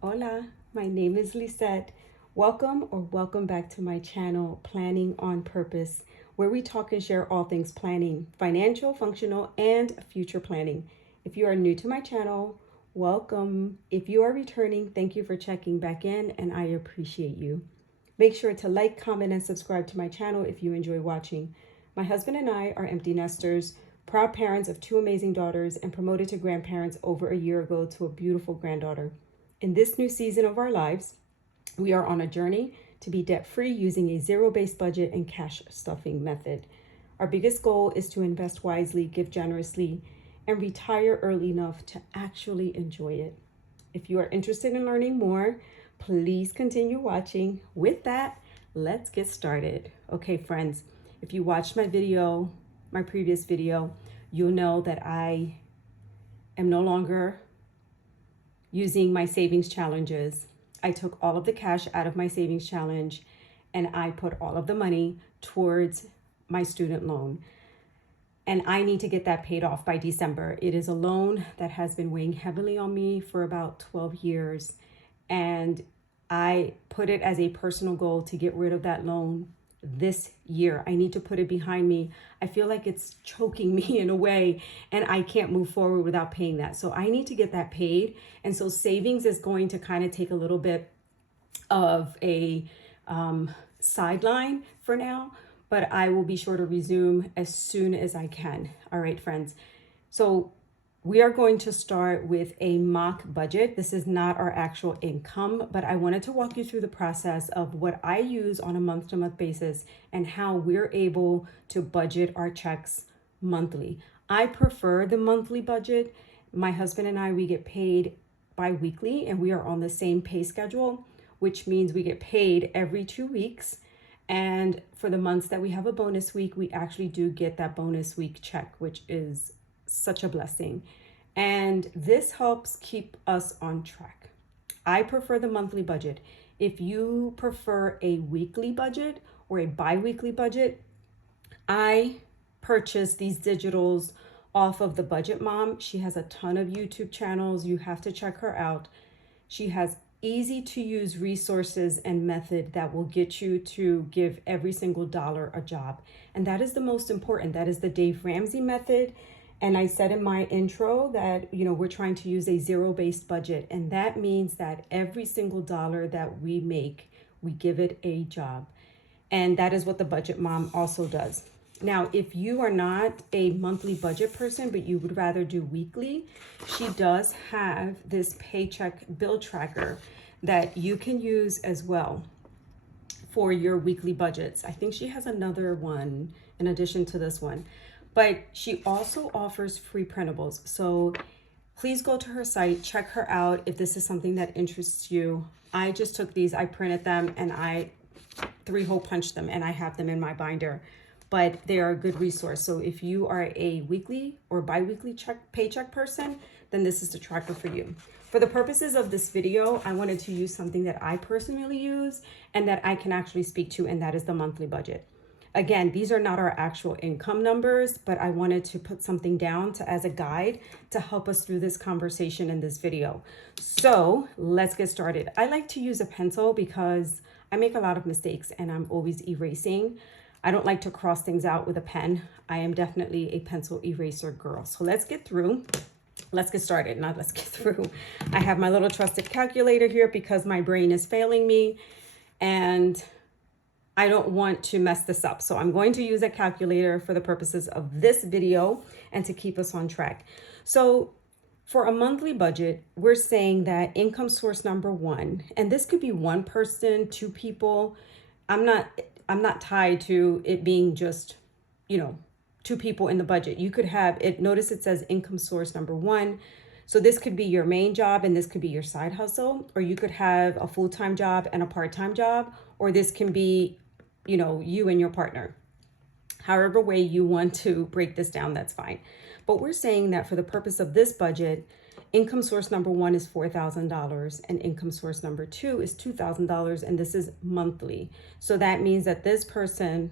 Hola, my name is Lisette. Welcome back to my channel, Planning on Purpose, where we talk and share all things planning, financial, functional, and future planning. If you are new to my channel, welcome. If you are returning, thank you for checking back in, and I appreciate you. Make sure to like, comment, and subscribe to my channel if you enjoy watching. My husband and I are empty nesters, proud parents of two amazing daughters, and promoted to grandparents over a year ago to a beautiful granddaughter. In this new season of our lives, we are on a journey to be debt-free using a zero-based budget and cash stuffing method. Our biggest goal is to invest wisely, give generously, and retire early enough to actually enjoy it. If you are interested in learning more, please continue watching. With that, let's get started. Okay, friends, if you watched my previous video, you'll know that I am no longer using my savings challenges. I took all of the cash out of my savings challenge and I put all of the money towards my student loan. And I need to get that paid off by December. It is a loan that has been weighing heavily on me for about 12 years. And I put it as a personal goal to get rid of that loan this year. I need to put it behind me. I feel like it's choking me in a way and I can't move forward without paying that. So I need to get that paid. And so savings is going to kind of take a little bit of a sideline for now, but I will be sure to resume as soon as I can. All right, friends. So we are going to start with a mock budget. This is not our actual income, but I wanted to walk you through the process of what I use on a month-to-month basis and how we're able to budget our checks monthly. I prefer the monthly budget. My husband and I, we get paid bi-weekly and we are on the same pay schedule, which means we get paid every 2 weeks. And for the months that we have a bonus week, we actually do get that bonus week check, which is such a blessing. And this helps keep us on track. I prefer the monthly budget. If you prefer a weekly budget or a bi-weekly budget, I purchase these digitals off of the Budget Mom. She has a ton of YouTube channels. You have to check her out. She has easy to use resources and method that will get you to give every single dollar a job. And that is the most important. That is the Dave Ramsey method. And I said in my intro that, we're trying to use a zero-based budget. And that means that every single dollar that we make, we give it a job. And that is what the Budget Mom also does. Now, if you are not a monthly budget person, but you would rather do weekly, she does have this paycheck bill tracker that you can use as well for your weekly budgets. I think she has another one in addition to this one. But she also offers free printables. So please go to her site, check her out if this is something that interests you. I just took these, I printed them, and I 3-hole punched them, and I have them in my binder. But they are a good resource. So if you are a weekly or bi-weekly paycheck person, then this is the tracker for you. For the purposes of this video, I wanted to use something that I personally use and that I can actually speak to, and that is the monthly budget. Again, these are not our actual income numbers, but I wanted to put something down as a guide to help us through this conversation in this video. So let's get started. I like to use a pencil because I make a lot of mistakes and I'm always erasing. I don't like to cross things out with a pen. I am definitely a pencil eraser girl. So let's get through. Let's get started, not let's get through. I have my little trusted calculator here because my brain is failing me and I don't want to mess this up. So I'm going to use a calculator for the purposes of this video and to keep us on track. So for a monthly budget, we're saying that income source number one, and this could be one person, two people. I'm not tied to it being just, two people in the budget. You could have it. Notice it says income source number one. So this could be your main job and this could be your side hustle, or you could have a full-time job and a part-time job, or this can be, you and your partner. However way you want to break this down, that's fine. But we're saying that for the purpose of this budget, income source number one is $4,000 and income source number two is $2,000, and this is monthly. So that means that this person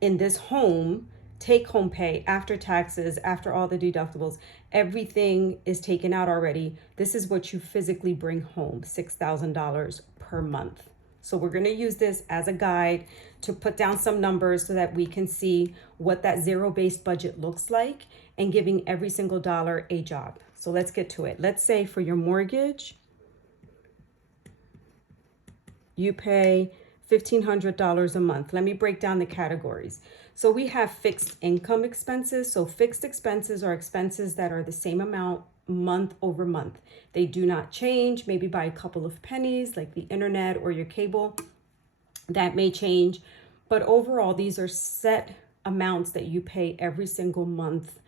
in this home take home pay, after taxes, after all the deductibles, everything is taken out already. This is what you physically bring home, $6,000 per month. So we're going to use this as a guide to put down some numbers so that we can see what that zero-based budget looks like and giving every single dollar a job. So let's get to it. Let's say for your mortgage, you pay $1,500 a month. Let me break down the categories. So we have fixed income expenses. So fixed expenses are expenses that are the same amount month over month. They do not change, maybe by a couple of pennies, like the internet or your cable. That may change. But overall, these are set amounts that you pay every single month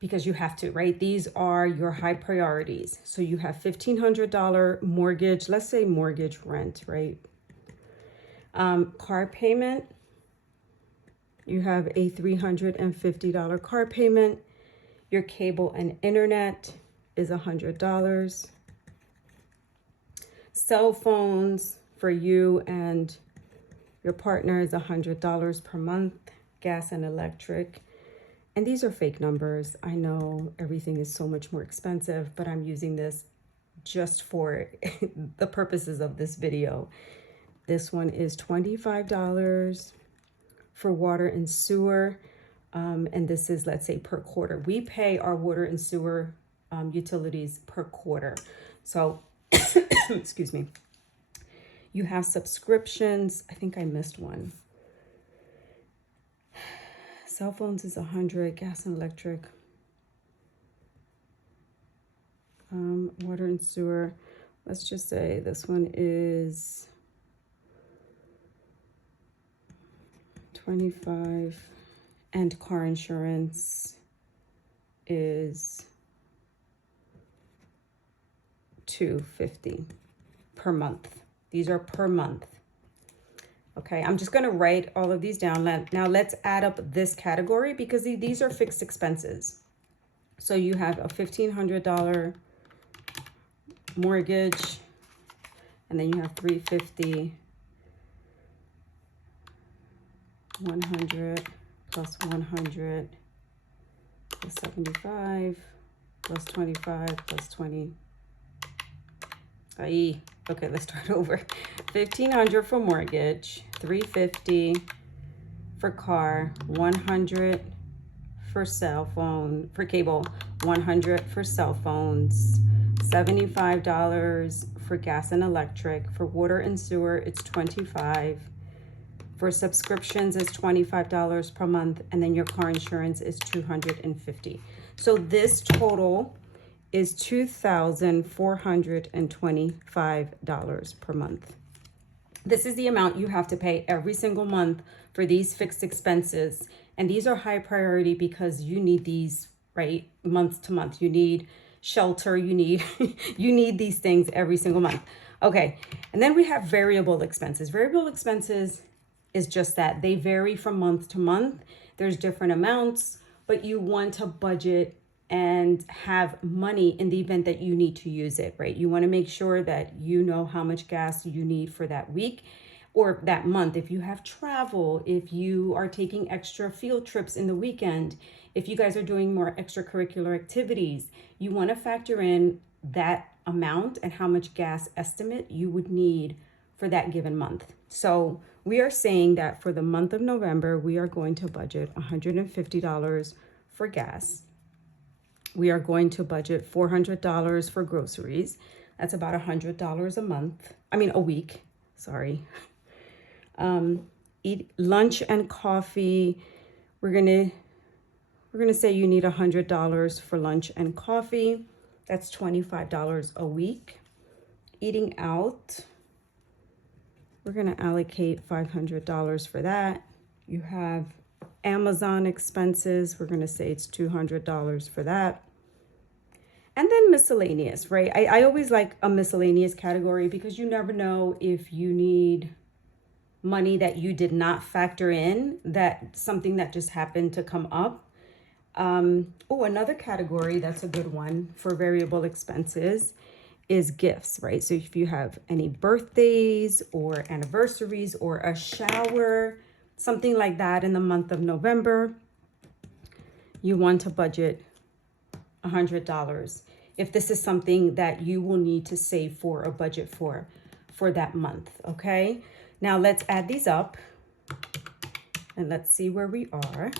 because you have to, right? These are your high priorities. So you have $1,500 mortgage, let's say mortgage rent, right? Car payment, you have a $350 car payment. Your cable and internet is $100. Cell phones for you and your partner is $100 per month. Gas and electric. And these are fake numbers. I know everything is so much more expensive, but I'm using this just for the purposes of this video. This one is $25 for water and sewer. And this is, let's say, per quarter. We pay our water and sewer utilities per quarter. So, excuse me. You have subscriptions. I think I missed one. Cell phones is 100, gas and electric. Water and sewer. Let's just say this one is 25, and car insurance is $250 per month. These are per month. Okay, I'm just going to write all of these down. Now let's add up this category because these are fixed expenses. So you have a $1,500 mortgage, and then you have $350, 100 plus 100 plus 75 plus 25 plus 20. Okay, let's start over. 1,500 for mortgage, 350 for car, 100 for cell phone, for cable, 100 for cell phones, $75 for gas and electric. For water and sewer, it's 25. For subscriptions, it's $25 per month, and then your car insurance is $250. So this total is $2,425 per month. This is the amount you have to pay every single month for these fixed expenses. And these are high priority because you need these, right, month to month. You need shelter, you need you need these things every single month. Okay, and then we have variable expenses. Variable expenses is just that. They vary from month to month. There's different amounts, but you want to budget and have money in the event that you need to use it, right? You want to make sure that you know how much gas you need for that week or that month. If you have travel, if you are taking extra field trips in the weekend, if you guys are doing more extracurricular activities, you want to factor in that amount and how much gas estimate you would need for that given month. So we are saying that for the month of November, we are going to budget $150 for gas. We are going to budget $400 for groceries. That's about $100 a month. A week, sorry. Eat lunch and coffee. We're gonna say you need $100 for lunch and coffee. That's $25 a week. Eating out, we're gonna allocate $500 for that. You have Amazon expenses. We're gonna say it's $200 for that. And then miscellaneous, right? I always like a miscellaneous category because you never know if you need money that you did not factor in, that something that just happened to come up. Another category that's a good one for variable expenses is gifts, right? So if you have any birthdays or anniversaries or a shower, something like that in the month of November, you want to budget $100 if this is something that you will need to save for or budget for that month. Okay, now let's add these up and let's see where we are.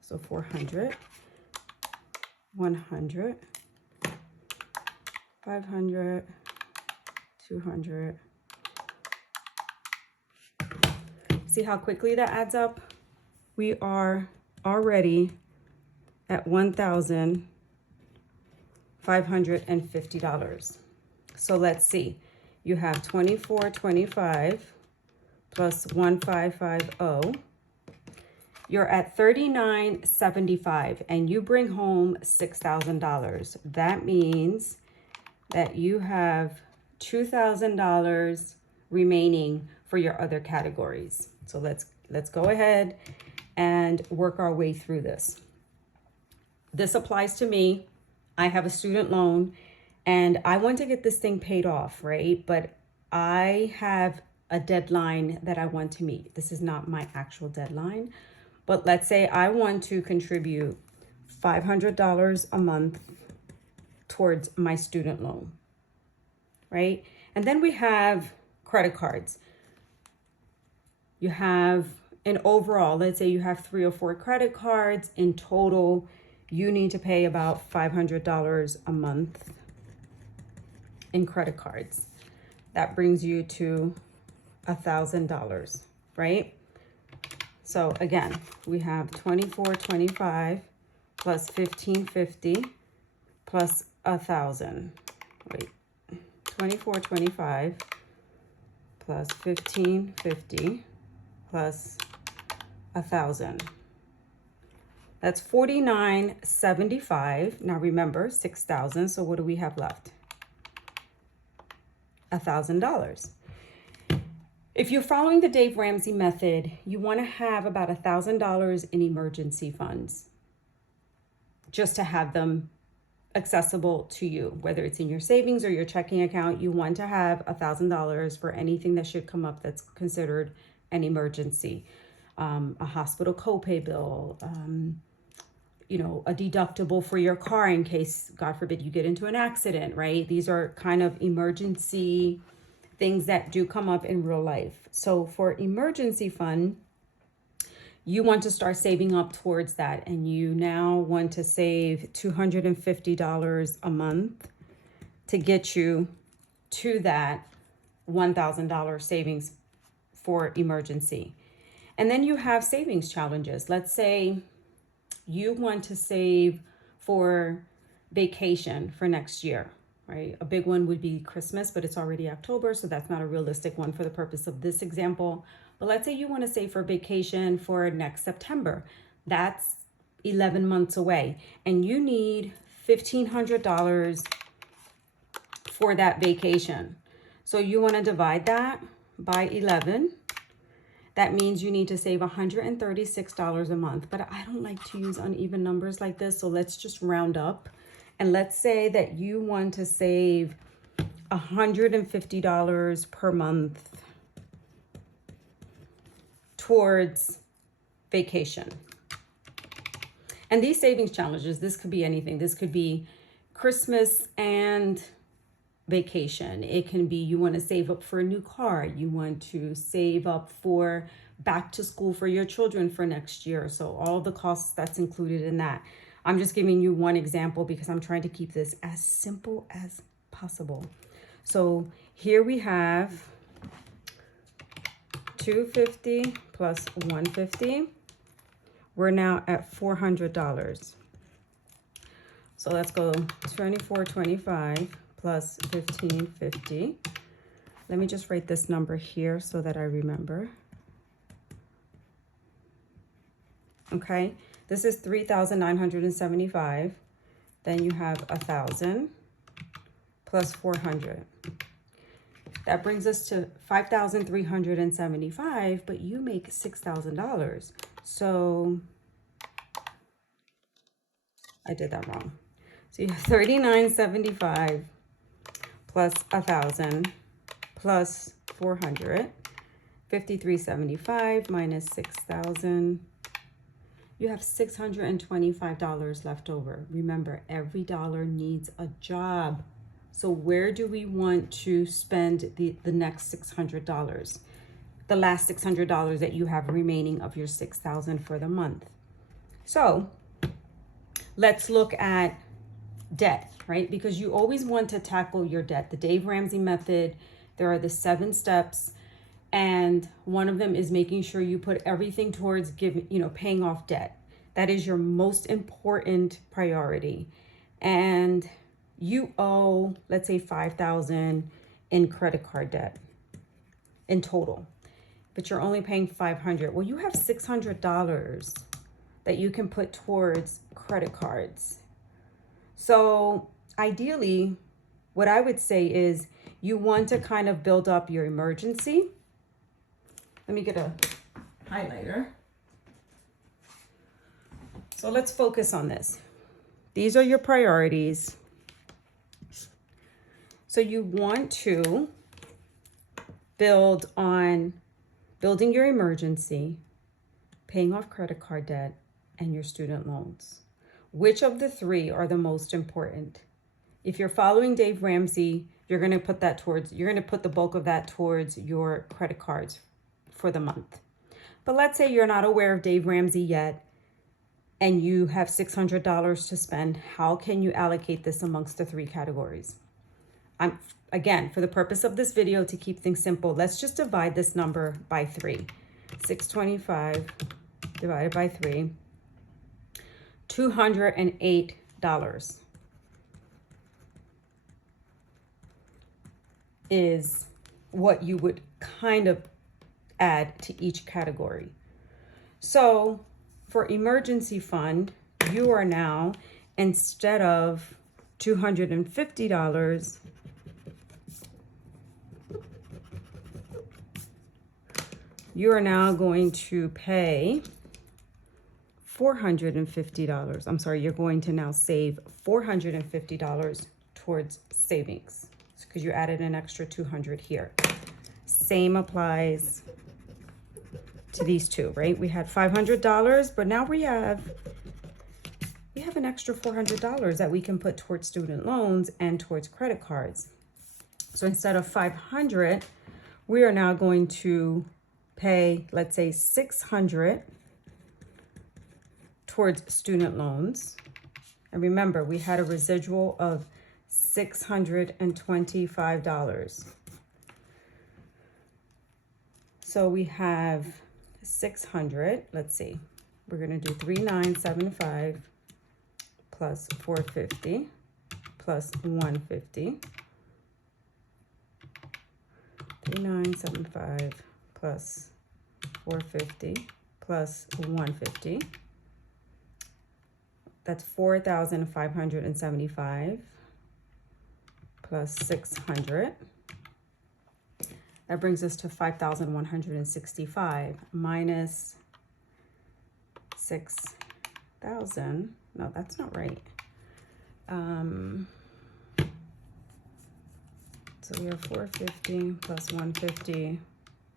So 400, 100, 500, 200. See how quickly that adds up? We are already at $1,550. So let's see. You have 2425 plus 1550. You're at $39.75 and you bring home $6,000. That means that you have $2,000 remaining for your other categories. So let's go ahead and work our way through this. This applies to me. I have a student loan and I want to get this thing paid off, right? But I have a deadline that I want to meet. This is not my actual deadline, but let's say I want to contribute $500 a month towards my student loan, right? And then we have credit cards. You have an overall, let's say you have 3 or 4 credit cards. In total, you need to pay about $500 a month in credit cards. That brings you to $1,000, right? So again, we have 2425 plus 1550 plus 1,000. Wait, 2425 plus 1550 plus 1,000. That's $49.75. Now remember, 6,000. So what do we have left? $1,000. If you're following the Dave Ramsey method, you want to have about $1,000 in emergency funds, just to have them accessible to you, whether it's in your savings or your checking account. You want to have $1,000 for anything that should come up that's considered an emergency. A hospital copay bill, you know, a deductible for your car in case, God forbid, you get into an accident, right? These are kind of emergency things that do come up in real life. So for emergency fund, you want to start saving up towards that. And you now want to save $250 a month to get you to that $1,000 savings for emergency. And then you have savings challenges. Let's say you want to save for vacation for next year, right? A big one would be Christmas, but it's already October, so that's not a realistic one for the purpose of this example. But let's say you want to save for vacation for next September. That's 11 months away, and you need $1,500 for that vacation. So you want to divide that by 11. That means you need to save $136 a month. But I don't like to use uneven numbers like this, so let's just round up. And let's say that you want to save $150 per month towards vacation. And these savings challenges, this could be anything. This could be Christmas and vacation. It can be you want to save up for a new car. You want to save up for back to school for your children for next year. So all the costs that's included in that. I'm just giving you one example because I'm trying to keep this as simple as possible. So here we have 250 plus 150. We're now at $400. So let's go 2425 plus 1550. Let me just write this number here so that I remember. Okay, this is 3,975. Then you have 1,000 plus 400. That brings us to 5,375, but you make $6,000. So I did that wrong. So you have 3,975 plus 1,000 plus 400. $53.75 minus 6,000. You have $625 left over. Remember, every dollar needs a job. So where do we want to spend the next $600? The last $600 that you have remaining of your $6,000 for the month. So let's look at debt, right? Because you always want to tackle your debt. The Dave Ramsey method, there are the 7 steps, and one of them is making sure you put everything towards paying off debt. That is your most important priority. And you owe, let's say, $5,000 in credit card debt in total, but you're only paying $500. Well, you have $600 that you can put towards credit cards. So ideally, what I would say is you want to kind of build up your emergency. Let me get a highlighter. So let's focus on this. These are your priorities. So you want to build on building your emergency, paying off credit card debt, and your student loans. Which of the 3 are the most important? If you're following Dave Ramsey, you're going to put the bulk of that towards your credit cards for the month. But let's say you're not aware of Dave Ramsey yet and you have $600 to spend. How can you allocate this amongst the 3 categories? Again, for the purpose of this video, to keep things simple, let's just divide this number by 3. 625 divided by 3. $208 is what you would kind of add to each category. So for emergency fund, you are now, instead of $250, you are now going to pay $450. I'm sorry, you're going to now save $450 towards savings because you added an extra $200 here. Same applies to these 2, right? We had $500, but now we have an extra $400 that we can put towards student loans and towards credit cards. So instead of $500, we are now going to pay, let's say, $600 towards student loans. And remember, we had a residual of $625. So we have 600, let's see, we're going to do 3975 plus 450 plus 150. 3975 plus 450 plus 150. That's 4,575 plus 600. That brings us to 5,165 minus 6,000. No, that's not right. So we have 450 plus 150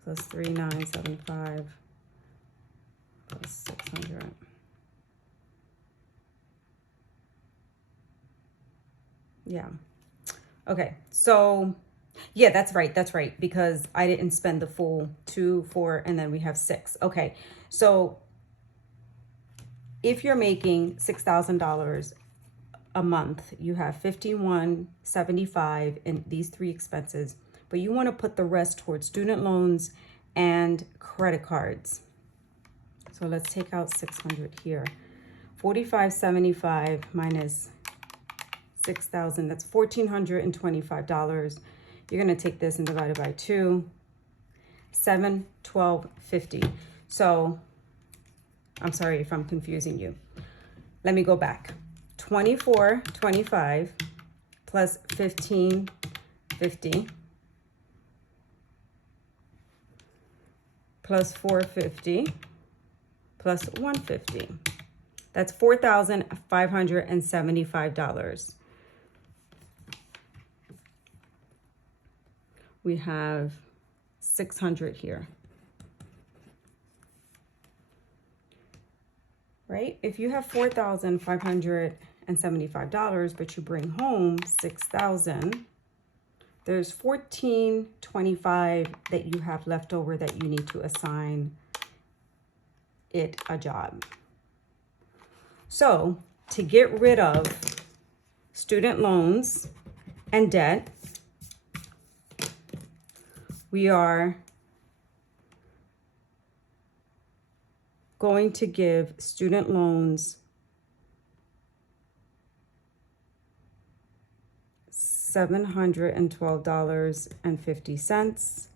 plus 3975 plus 600. Yeah. Okay. So yeah, that's right. Because I didn't spend the full 2, 4, and then we have 6. Okay. So if you're making $6,000 a month, you have $51.75 in these 3 expenses, but you want to put the rest towards student loans and credit cards. So let's take out 600 here. 45.75 minus 6,000, that's $1,425. You're going to take this and divide it by 2. 712.50. So I'm sorry if I'm confusing you. Let me go back. 24.25 plus 15.50 plus 450 plus 150. That's $4,575. We have 600 here. right? If you have $4,575, but you bring home $6,000, there's $1,425 that you have left over that you need to assign it a job. So to get rid of student loans and debt, we are going to give student loans $712.50,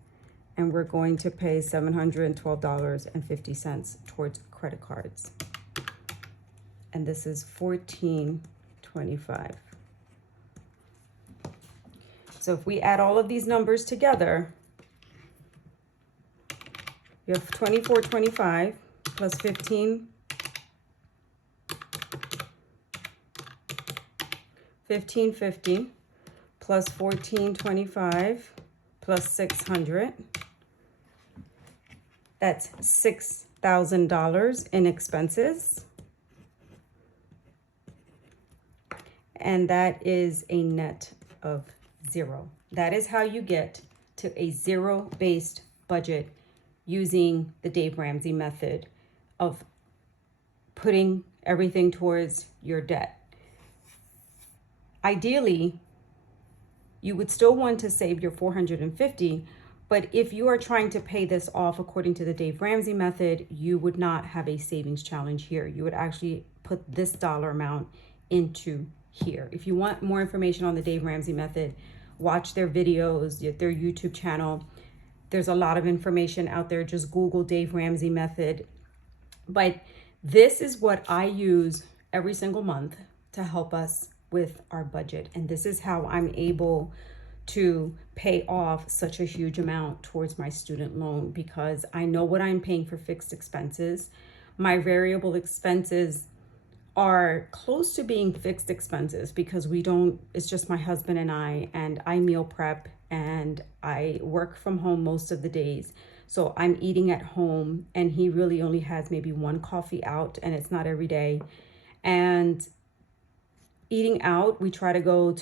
and we're going to pay $712.50 towards credit cards. And this is $1,425. So if we add all of these numbers together, you have $2,425 plus 1,550 plus 1,425 plus 600. That's $6,000 in expenses. And that is a net of zero. That is how you get to a zero-based budget using the Dave Ramsey method of putting everything towards your debt. Ideally, you would still want to save your $450, but if you are trying to pay this off according to the Dave Ramsey method, you would not have a savings challenge here. You would actually put this dollar amount into here. If you want more information on the Dave Ramsey method, watch their videos, their YouTube channel. There's a lot of information out there. Just Google Dave Ramsey method. But this is what I use every single month to help us with our budget. And this is how I'm able to pay off such a huge amount towards my student loan, because I know what I'm paying for fixed expenses. My variable expenses are close to being fixed expenses because it's just my husband and I meal prep and I work from home most of the days. So I'm eating at home and he really only has maybe one coffee out, and it's not every day. And eating out, we try to go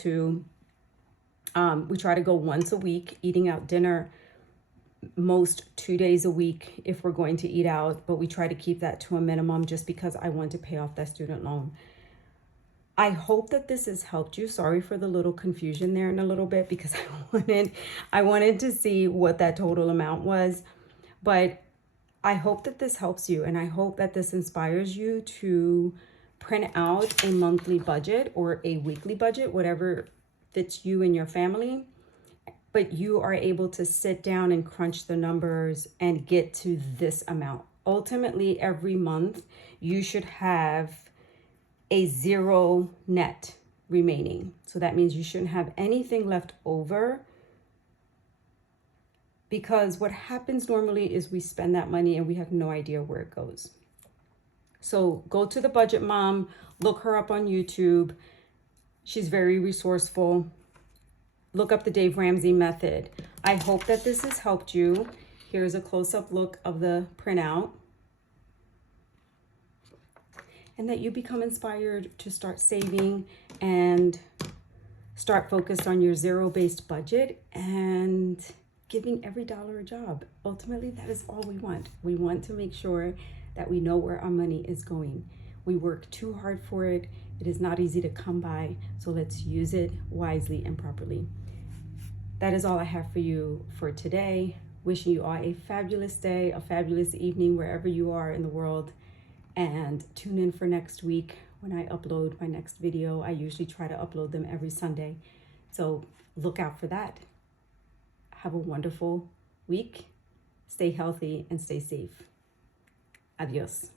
once a week, eating out dinner most 2 days a week if we're going to eat out, but we try to keep that to a minimum just because I want to pay off that student loan. I hope that this has helped you. Sorry for the little confusion there in a little bit, because I wanted to see what that total amount was, but I hope that this helps you, and I hope that this inspires you to print out a monthly budget or a weekly budget, whatever fits you and your family. But you are able to sit down and crunch the numbers and get to this amount. Ultimately, every month, you should have a zero net remaining. So that means you shouldn't have anything left over, because what happens normally is we spend that money and we have no idea where it goes. So go to the Budget Mom, look her up on YouTube. She's very resourceful. Look up the Dave Ramsey method. I hope that this has helped you. Here's a close-up look of the printout. And that you become inspired to start saving and start focused on your zero-based budget and giving every dollar a job. Ultimately, that is all we want. We want to make sure that we know where our money is going. We work too hard for it. It is not easy to come by, so let's use it wisely and properly. That is all I have for you for today. Wishing you all a fabulous day, a fabulous evening wherever you are in the world, and tune in for next week when I upload my next video. I usually try to upload them every Sunday, so look out for that. Have a wonderful week. Stay healthy and stay safe. Adios.